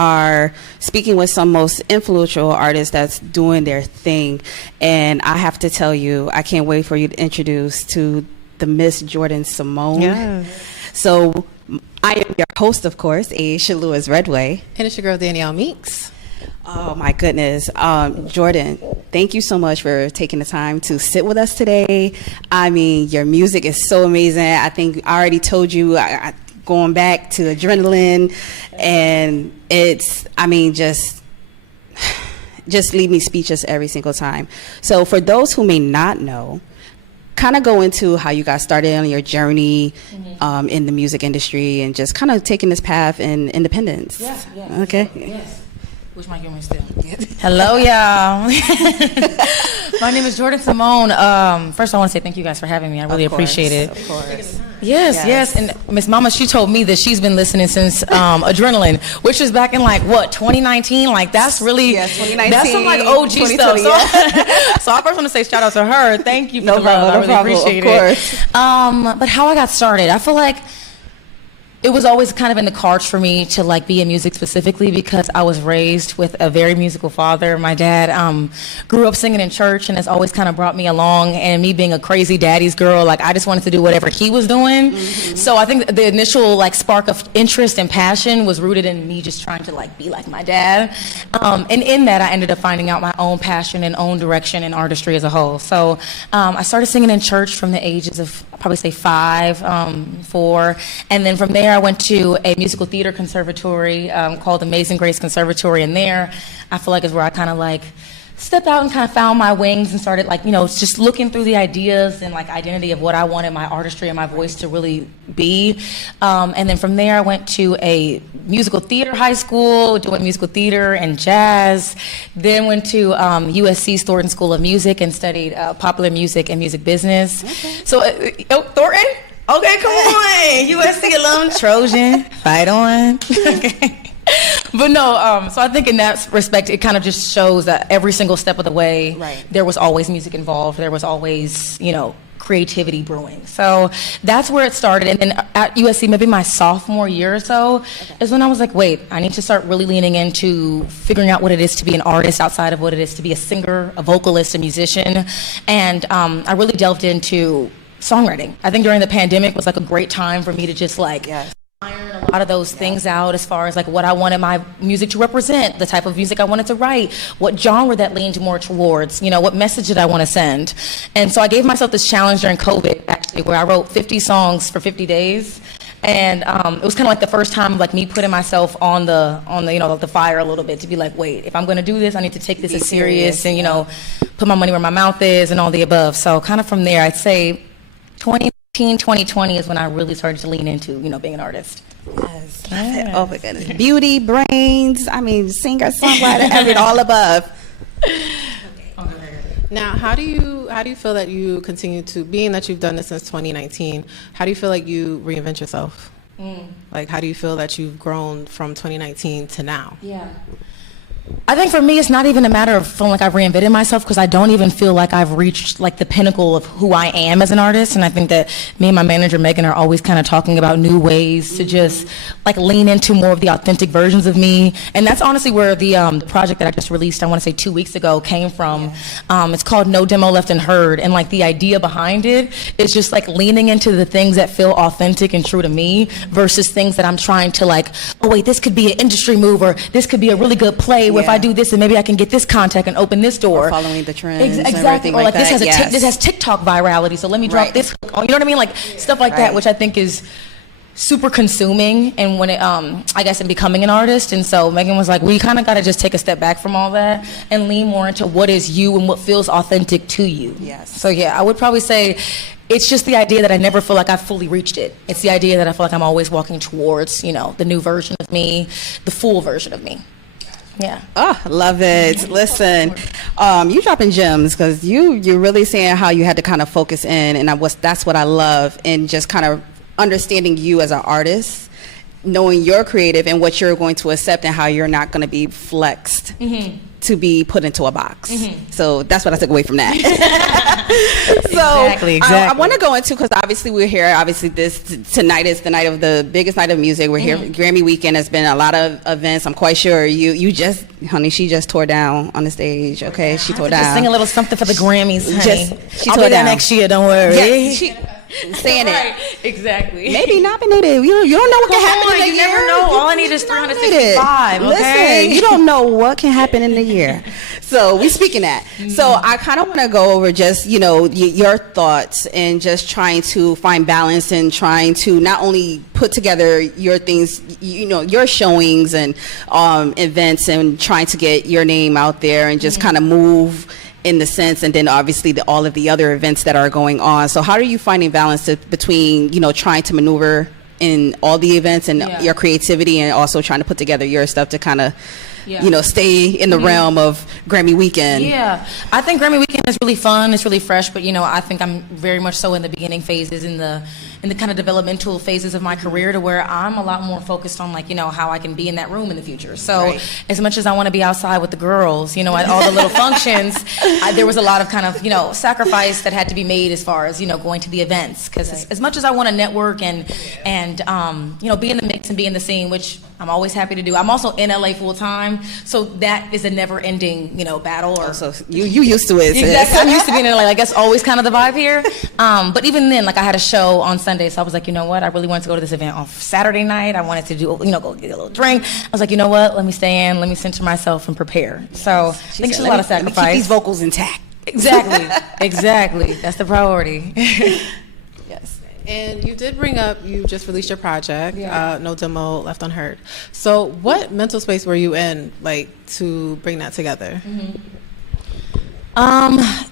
are speaking with some most influential artists that's doing their thing. And I have to tell you, I can't wait for you to introduce to the Miss Jordyn Simone. Yes. So I am your host, of course, Ashlee Lewis Redway. And it's your girl, Danielle Meeks. Oh my goodness. Jordyn, thank you so much for taking the time to sit with us today. I mean, your music is so amazing. I think I already told you, going back to Adrenaline, and it's, I mean, just leave me speechless every single time. So for those who may not know, kind of go into how you got started on your journey in the music industry and just kind of taking this path in independence. Yeah. Okay. Yes. Which mic you want still? Hello, y'all. My name is Jordyn Simone. First, I want to say thank you guys for having me. I really appreciate it. Of course. Yes. And Miss Mama, she told me that she's been listening since Adrenaline, which was back in 2019. Like that's really, 2019. That's some OG stuff. So I first want to say shout out to her. Thank you for the love. I really appreciate it. But how I got started, I feel like it was always kind of in the cards for me to be in music specifically because I was raised with a very musical father. My dad grew up singing in church and has always kind of brought me along, and me being a crazy daddy's girl, I just wanted to do whatever he was doing. So I think the initial spark of interest and passion was rooted in me just trying to be like my dad. And in that I ended up finding out my own passion and own direction in artistry as a whole. So I started singing in church from the ages of, I'd probably say 5, 4, and then from there I went to a musical theater conservatory called Amazing Grace Conservatory, and there I feel like is where I kind of stepped out and kind of found my wings and started just looking through the ideas and identity of what I wanted my artistry and my voice to really be. And then from there I went to a musical theater high school doing musical theater and jazz, then went to USC's Thornton School of Music and studied popular music and music business. Okay. So Thornton? Okay, come on. USC alum, Trojan, fight on. Okay. But no, so I think in that respect, it kind of just shows that every single step of the way, there was always music involved. There was always, creativity brewing. So that's where it started. And then at USC, maybe my sophomore year or so, is when I was like, wait, I need to start really leaning into figuring out what it is to be an artist outside of what it is to be a singer, a vocalist, a musician. And I really delved into songwriting. I think during the pandemic was a great time for me to just iron a lot of those things out as far as what I wanted my music to represent, the type of music I wanted to write, what genre that leaned more towards, what message did I want to send. And so I gave myself this challenge during COVID, actually, where I wrote 50 songs for 50 days. And it was kind of the first time me putting myself on the the fire a little bit to be wait, if I'm going to do this, I need to take this as serious and put my money where my mouth is and all the above. So kind of from there, I'd say 2019, 2020 is when I really started to lean into, being an artist. Yes. Yeah. Oh my goodness. Beauty, brains, singer, songwriter, everything, all above. Now, how do you feel that you continue to, being that you've done this since 2019, how do you feel like you reinvent yourself? How do you feel that you've grown from 2019 to now? Yeah. I think for me, it's not even a matter of feeling like I've reinvented myself, because I don't even feel like I've reached the pinnacle of who I am as an artist. And I think that me and my manager Megan are always kind of talking about new ways to just lean into more of the authentic versions of me. And that's honestly where the project that I just released, I want to say 2 weeks ago, came from. It's called No Demo Left Unheard, and the idea behind it is just leaning into the things that feel authentic and true to me versus things that I'm trying to oh wait, this could be an industry move, or this could be a really good play where if I do this and maybe I can get this contact and open this door. Or following the trends. Exactly. Or this has this has TikTok virality, so let me drop this. You know what I mean? Stuff like that, which I think is super consuming. And when it, I guess, in becoming an artist. And so Megan was like, we kind of got to just take a step back from all that and lean more into what is you and what feels authentic to you. Yes. So yeah, I would probably say it's just the idea that I never feel like I've fully reached it. It's the idea that I feel like I'm always walking towards, the new version of me, the full version of me. Yeah. Oh, love it. Listen, you dropping gems, because you're really saying how you had to kind of focus in, and that's what I love, and just kind of understanding you as an artist, knowing you're creative and what you're going to accept and how you're not going to be flexed to be put into a box. So that's what I took away from that. Exactly. I want to go into, because obviously we're here. Obviously, tonight is the night of the biggest night of music. We're here. Grammy weekend has been a lot of events. I'm quite sure you just, honey, she just tore down on the stage. Okay, she tore down. Just sing a little something for the Grammys, honey. She I'll tore be there down next year. Don't worry. saying Right, it. exactly. Maybe nominated. You don't know what can happen in the You year. never know. All I need is 365. Listen, Okay. you don't know what can happen in the year. So we speaking that. So I kind of want to go over just, your thoughts and just trying to find balance and trying to not only put together your things, your showings and events, and trying to get your name out there and just kind of move in the sense, and then obviously all of the other events that are going on. So how are you finding balance between, trying to maneuver in all the events and your creativity, and also trying to put together your stuff to kind of, stay in the realm of Grammy weekend? Yeah, I think Grammy weekend is really fun. It's really fresh, but I think I'm very much so in the beginning phases, in the kind of developmental phases of my career, to where I'm a lot more focused on how I can be in that room in the future. So as much as I want to be outside with the girls, at all the little functions, there was a lot of kind of sacrifice that had to be made as far as going to the events, because as much as I want to network and be in the mix and be in the scene, which I'm always happy to do. I'm also in LA full time, so that is a never-ending battle. Or so you used to it. Exactly. I'm used to being in LA. I guess always kind of the vibe here. But even then, I had a show on Sunday, so I was like, you know what? I really wanted to go to this event on Saturday night. I wanted to do, go get a little drink. I was like, you know what? Let me stay in. Let me center myself and prepare. So I think it's a lot of sacrifice. Let me keep these vocals intact. Exactly. Exactly. That's the priority. Yes. And you did bring up, you just released your project, No Demo Left Unheard. So what mental space were you in, to bring that together?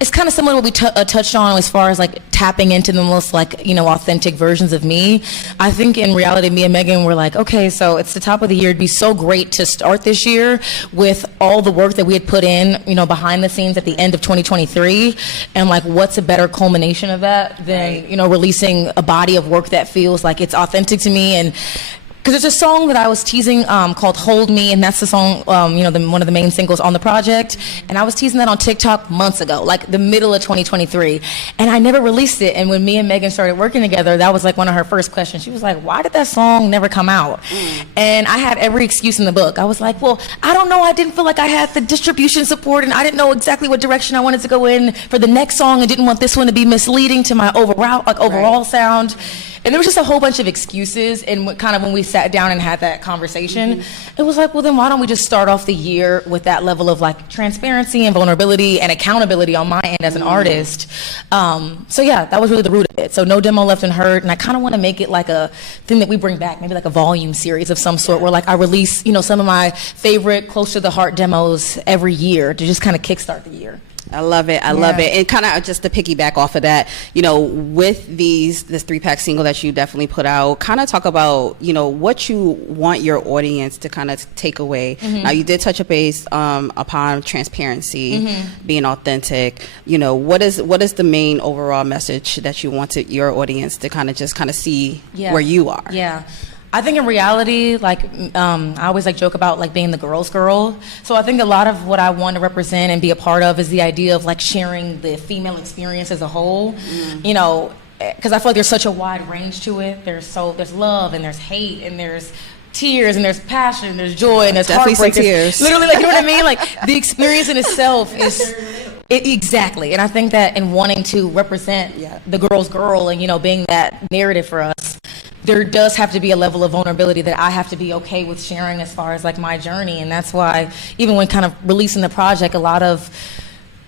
It's kind of similar to what we touched on as far as tapping into the most authentic versions of me. I think in reality, me and Megan were like, okay, so it's the top of the year. It'd be so great to start this year with all the work that we had put in, behind the scenes at the end of 2023. And what's a better culmination of that than, releasing a body of work that feels like it's authentic to me. And because there's a song that I was teasing called Hold Me, and that's the song, one of the main singles on the project. And I was teasing that on TikTok months ago, the middle of 2023. And I never released it. And when me and Megan started working together, that was one of her first questions. She was like, why did that song never come out? And I had every excuse in the book. I was like, well, I don't know. I didn't feel like I had the distribution support, and I didn't know exactly what direction I wanted to go in for the next song, and didn't want this one to be misleading to my overall sound. And there was just a whole bunch of excuses. And kind of when we sat down and had that conversation, it was like, well, then why don't we just start off the year with that level of transparency and vulnerability and accountability on my end as an artist. So yeah, that was really the root of it. So No Demo Left Unheard. And I kind of want to make it a thing that we bring back, maybe a volume series of some sort, where I release, some of my favorite close to the heart demos every year to just kind of kickstart the year. I love it. I love it. And kind of just to piggyback off of that, with this 3-pack single that you definitely put out, kind of talk about, what you want your audience to kind of take away. Now, you did touch a base upon transparency, being authentic. What is the main overall message that you want your audience to kind of see where you are? Yeah. I think in reality, I always joke about being the girl's girl. So I think a lot of what I want to represent and be a part of is the idea of sharing the female experience as a whole. Because I feel like there's such a wide range to it. There's love, and there's hate, and there's tears, and there's passion, and there's joy, and there's heartbreak. Tears. Literally, you know what I mean? The experience in itself is. Exactly. And I think that in wanting to represent the girl's girl and, being that narrative for us, there does have to be a level of vulnerability that I have to be okay with sharing as far as my journey. And that's why even when kind of releasing the project, a lot of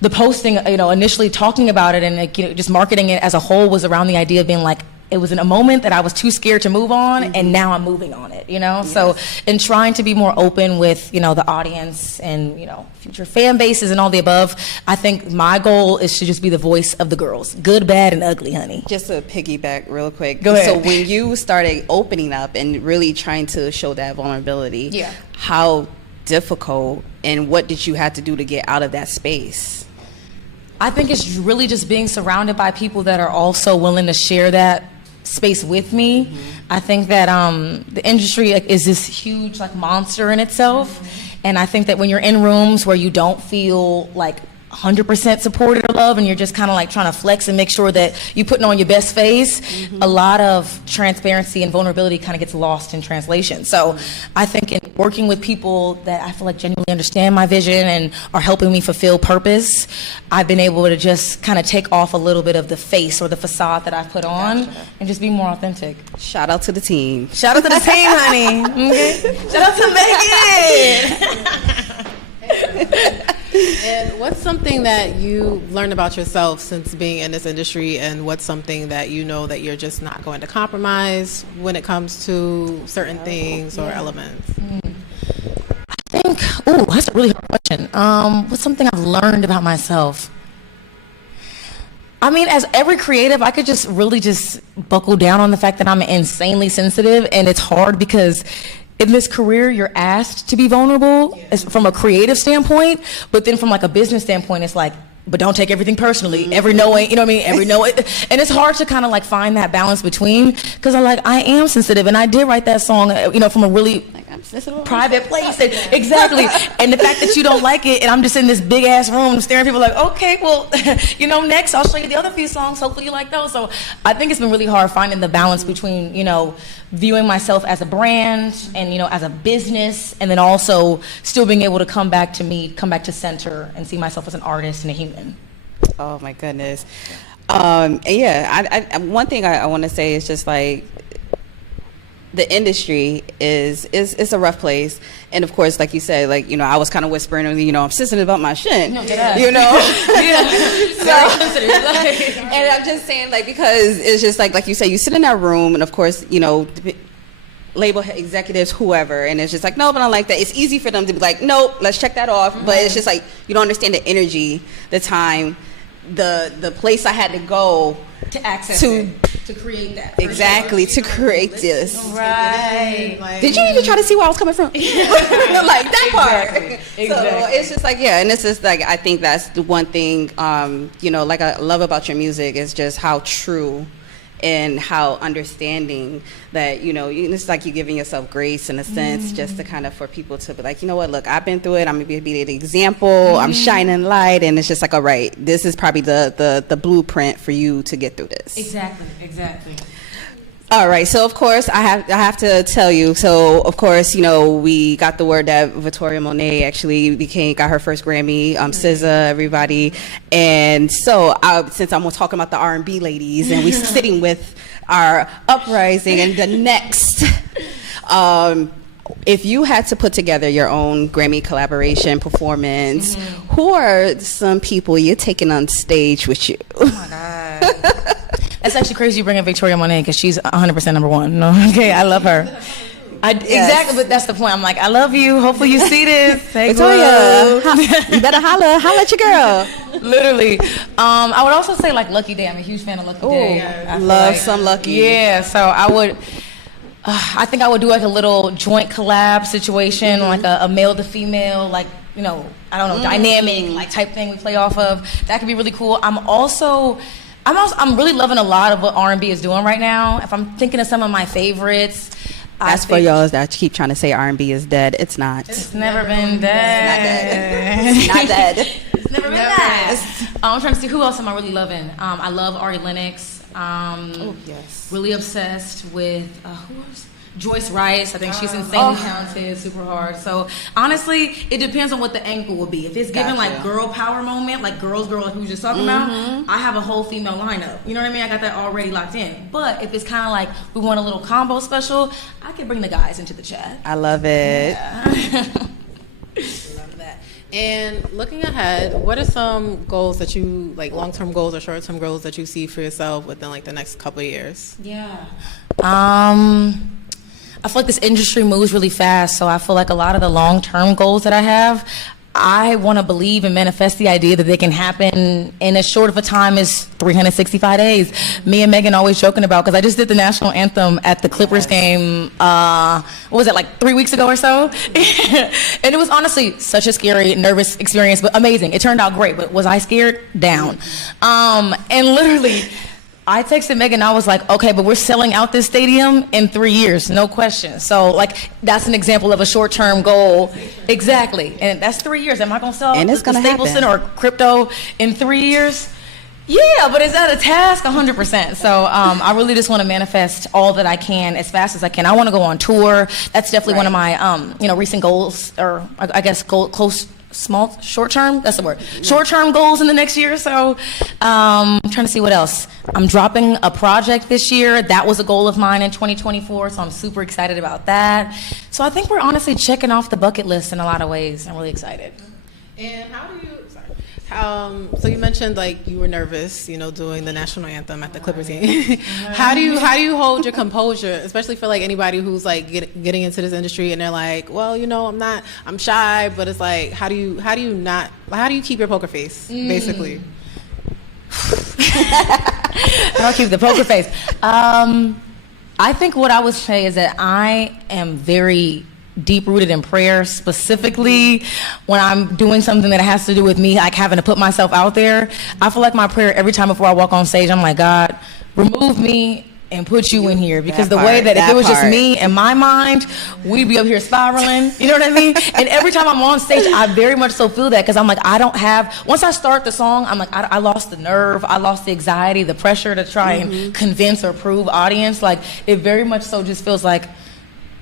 the posting, initially talking about it and just marketing it as a whole was around the idea of being it was in a moment that I was too scared to move on, and now I'm moving on it, Yes. So in trying to be more open with, the audience and, future fan bases and all the above, I think my goal is to just be the voice of the girls. Good, bad, and ugly, honey. Just to piggyback real quick. Go ahead. So when you started opening up and really trying to show that vulnerability, how difficult and what did you have to do to get out of that space? I think it's really just being surrounded by people that are also willing to share that space with me. I think that the industry is this huge monster in itself, And I think that when you're in rooms where you don't feel like 100% supported or love, and you're just kind of like trying to flex and make sure that you're putting on your best face, a lot of transparency and vulnerability kind of gets lost in translation. So I think in working with people that I feel like genuinely understand my vision and are helping me fulfill purpose, I've been able to just kind of take off a little bit of the face or the facade that I've put on and just be more authentic. Shout out to the team. Shout out to the team, honey. Okay. Shout out to Megan. And what's something that you learned about yourself since being in this industry, and what's something that you know that you're just not going to compromise when it comes to certain things or elements? I think, that's a really hard question. What's something I've learned about myself? I mean, as every creative, I could just really just buckle down on the fact that I'm insanely sensitive, and it's hard because in this career, you're asked to be vulnerable from a creative standpoint, but then from like a business standpoint, it's like, but don't take everything personally. Every no ain't, you know what I mean? Every no, and it's hard to kind of like find that balance between, because I am sensitive, and I did write that song, from a really private place. Exactly. And the fact that you don't like it, and I'm just in this big ass room staring at people like, okay, well, next I'll show you the other few songs. Hopefully you like those. So I think it's been really hard finding the balance between, viewing myself as a brand and, as a business, and then also still being able to come back to center and see myself as an artist and a human. Oh my goodness. One thing I want to say is just like, the industry is a rough place, and of course, like you said, I was kind of whispering, I'm sensitive about my shit, No, and I'm just saying, because it's just like you said, you sit in that room, and of course, label executives, whoever, and it's just like, no, but I don't like that. It's easy for them to be like, nope, let's check that off, but it's just like, you don't understand the energy, the time, the place I had to go to access to create that. Exactly, to create this. Right. Did you even try to see where I was coming from? Like that part. Exactly. So it's just like, and it's just like, I think that's the one thing, like I love about your music is just how true and how understanding that, it's like you're giving yourself grace in a sense, just to kind of for people to be like, you know what, look, I've been through it. I'm going to be the example. I'm shining light. And it's just like, all right, this is probably the blueprint for you to get through this. Exactly. All right, so of course I have to tell you. So of course, we got the word that Victoria Monet actually got her first Grammy. SZA, everybody, and so since I'm talking about the R&B ladies, and we sitting with our uprising and the next. If you had to put together your own Grammy collaboration performance, who are some people you're taking on stage with you? Oh my God. That's actually crazy you bring up Victoria Monet, because she's 100% number one. No, okay, I love her. Exactly, but that's the point. I'm like, I love you. Hopefully you see this. Hey, Victoria, you better holla at your girl. Literally. I would also say like Lucky Day. I'm a huge fan of Lucky Day. I love some Lucky. Yeah, so I think I would do like a little joint collab situation, like a male to female, like, I don't know, dynamic like type thing we play off of. That could be really cool. I'm really loving a lot of what R&B is doing right now. If I'm thinking of some of my favorites, that's for y'all that keep trying to say R&B is dead. It's not. It's never been dead. It's not dead. It's never been dead. I'm trying to see who else am I really loving. I love Ari Lennox. Yes. Really obsessed with who else? Joyce Rice. I think she's insanely talented, super hard. So honestly, it depends on what the angle will be. If it's given like girl power moment, like girls, like we were just talking about, I have a whole female lineup. You know what I mean? I got that already locked in. But if it's kind of like we want a little combo special, I can bring the guys into the chat. I love it. Yeah. Love that. And looking ahead, what are some goals that you, like long-term goals or short-term goals that you see for yourself within like the next couple of years? Yeah. I feel like this industry moves really fast, so I feel like a lot of the long-term goals that I have, I want to believe and manifest the idea that they can happen in as short of a time as 365 days. Me and Megan always joking about, because I just did the national anthem at the Clippers game, what was it, like 3 weeks ago or so? And it was honestly such a scary, nervous experience, but amazing. It turned out great, but was I scared? Down. And literally, I texted Megan, I was like, okay, but we're selling out this stadium in 3 years, no question. So, like, that's an example of a short-term goal. Exactly. And that's 3 years. Am I going to sell the Staples Center or crypto in 3 years? Yeah, but is that a task? 100%. So I really just want to manifest all that I can as fast as I can. I want to go on tour. That's definitely one of my, recent goals, or I guess short-term, that's the word. Short-term goals in the next year or so. I'm trying to see what else. I'm dropping a project this year. That was a goal of mine in 2024, so I'm super excited about that. So I think we're honestly checking off the bucket list in a lot of ways. I'm really excited. And how do you, so you mentioned like you were nervous, doing the national anthem at the Clippers game. How do you hold your composure, especially for like anybody who's like getting into this industry and they're like, well, I'm shy, but it's like, how do you keep your poker face, basically? I'll keep the poker face. I think what I would say is that I am very deep-rooted in prayer, specifically when I'm doing something that has to do with me, like having to put myself out there. I feel like my prayer every time before I walk on stage, I'm like, God, remove me and put you in here, because the way that if it was just me and my mind, we'd be up here spiraling, you know what I mean? And every time I'm on stage, I very much so feel that, because I'm like, once I start the song, I'm like, I lost the nerve, I lost the anxiety, the pressure to try and convince or prove audience. Like, it very much so just feels like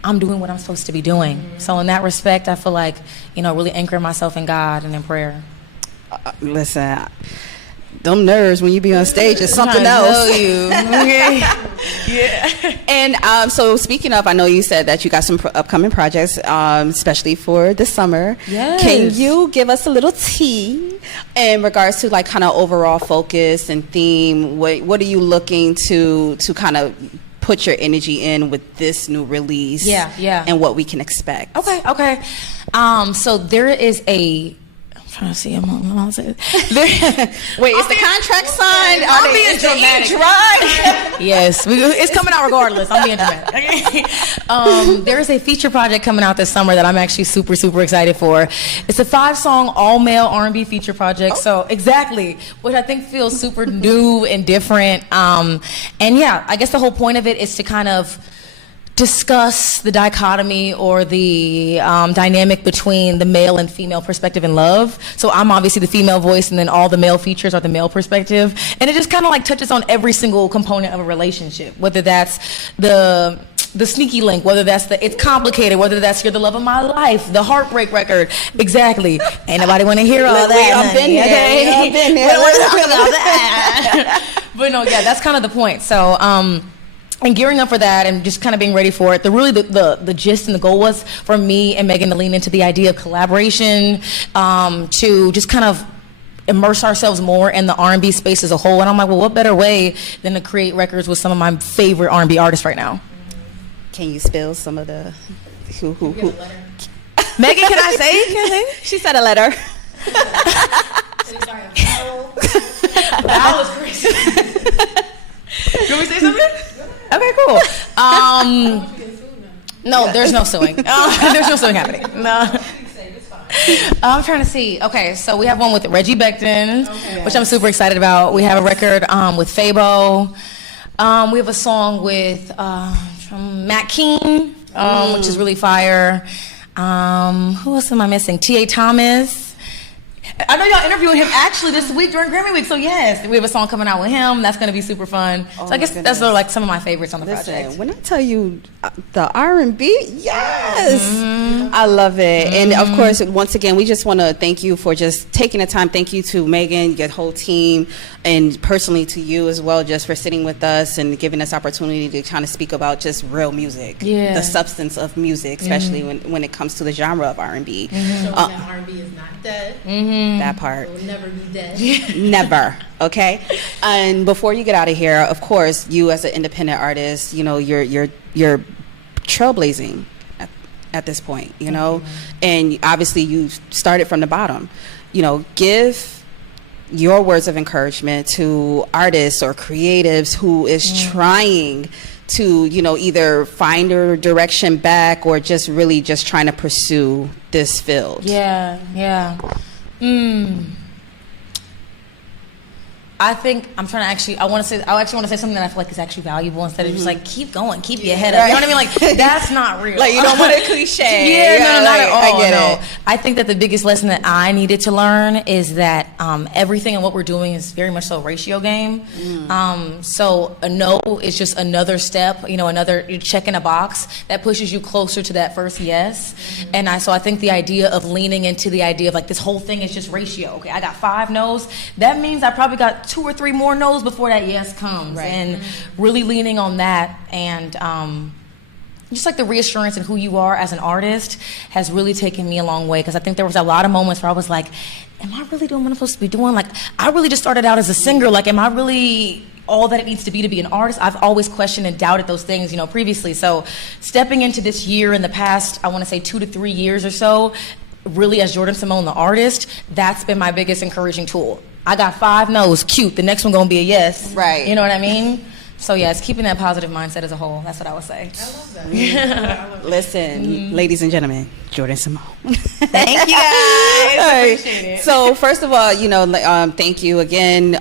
I'm doing what I'm supposed to be doing. So in that respect, I feel like, really anchoring myself in God and in prayer. Listen, them nerves when you be on stage is something else. Okay. Yeah. And so speaking of, I know you said that you got some upcoming projects, especially for this summer. Yes. Can you give us a little tea in regards to like kind of overall focus and theme? What are you looking to kind of put your energy in with this new release? Yeah. And what we can expect. Okay. So there is I'm trying to see. Wait, is the contract signed? I'm being dramatic. Yes, it's coming out regardless. I'm being dramatic. Okay. There is a feature project coming out this summer that I'm actually super, super excited for. It's a 5-song all-male R&B feature project. So exactly, which I think feels super new and different. And yeah, I guess the whole point of it is to kind of discuss the dichotomy or the dynamic between the male and female perspective in love. So I'm obviously the female voice, and then all the male features are the male perspective. And it just kind of like touches on every single component of a relationship, whether that's the sneaky link, whether that's it's complicated, whether that's you're the love of my life, the heartbreak record. Exactly. Ain't nobody want to hear all that. I've been here. I've been here. We're talking about that. But no, yeah, that's kind of the point. So, and gearing up for that and just kind of being ready for it. The gist and the goal was for me and Megan to lean into the idea of collaboration, to just kind of immerse ourselves more in the R&B space as a whole. And I'm like, well, what better way than to create records with some of my favorite R&B artists right now? Can you spill some of the who? Megan, can I say? She said a letter. That was crazy. You want me to say something? Okay, cool. No, there's no suing. There's no suing happening. No. I'm trying to see. Okay, so we have one with Reggie Becton, which I'm super excited about. We have a record with Fabo. We have a song with Matt Keen, which is really fire. Who else am I missing? T.A. Thomas. I know y'all interviewing him actually this week during Grammy Week, so yes, we have a song coming out with him. That's going to be super fun. So I guess that's like some of my favorites on the project. When I tell you the R&B, yes, I love it. And of course, once again, we just want to thank you for just taking the time. Thank you to Megan, your whole team, and personally to you as well, just for sitting with us and giving us opportunity to kind of speak about just real music, the substance of music, especially when it comes to the genre of R&B. That R&B is not dead. That part. It will never be dead. Never. Okay. And before you get out of here, of course, you as an independent artist, you're trailblazing at this point, and obviously you started from the bottom. Give your words of encouragement to artists or creatives who is trying to, either find their direction back or just really just trying to pursue this field. Yeah. I think I'm trying to I actually want to say something that I feel like is actually valuable instead of just like, keep going, keep your head up. You know what I mean? Like, that's not real. Like, you don't want a cliche. Yeah, no, not at all. I get it. I think that the biggest lesson that I needed to learn is that everything and what we're doing is very much so a ratio game. So a no is just another step, you're checking a box that pushes you closer to that first yes. And so I think the idea of leaning into the idea of like, this whole thing is just ratio. Okay, I got 5 no's. That means I probably got 2 or 3 more no's before that yes comes. Right. And really leaning on that, and just like the reassurance in who you are as an artist has really taken me a long way, because I think there was a lot of moments where I was like, am I really doing what I'm supposed to be doing? Like, I really just started out as a singer. Like, am I really all that it needs to be an artist? I've always questioned and doubted those things, previously. So stepping into this year, in the past, I want to say 2 to 3 years or so, really as Jordyn Simone, the artist, that's been my biggest encouraging tool. I got 5 no's, cute. The next one gonna be a yes. Right. You know what I mean? So yes, keeping that positive mindset as a whole. That's what I would say. I love that. Listen, ladies and gentlemen, Jordyn Simone. Thank you guys. I appreciate it. So first of all, thank you again.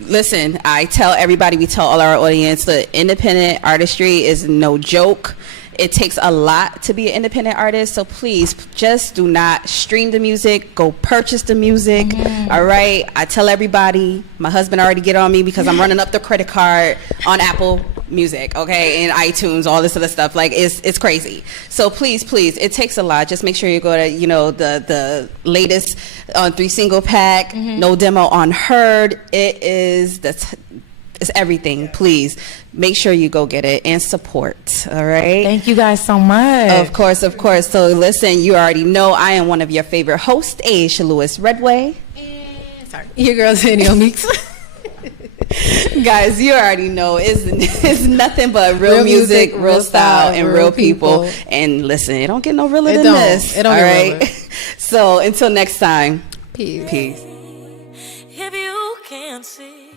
Listen, I tell everybody, we tell all our audience, that independent artistry is no joke. It takes a lot to be an independent artist, so please just do not stream the music. Go purchase the music. All right, I tell everybody. My husband already get on me because I'm running up the credit card on Apple Music, okay, and iTunes, all this other stuff. Like, it's crazy. So please, it takes a lot. Just make sure you go to the latest 3 single pack. No Demo Unheard. It is it's everything. Please make sure you go get it and support. All right. Thank you guys so much. Of course. So listen, you already know I am one of your favorite hosts, Aisha Lewis Redway. Sorry, your girl Danielle Meeks. Guys, you already know it's nothing but real music, real style, and real people. And listen, it don't get no realer than this. It don't all get right. So until next time, Peace. Peace. If you can't see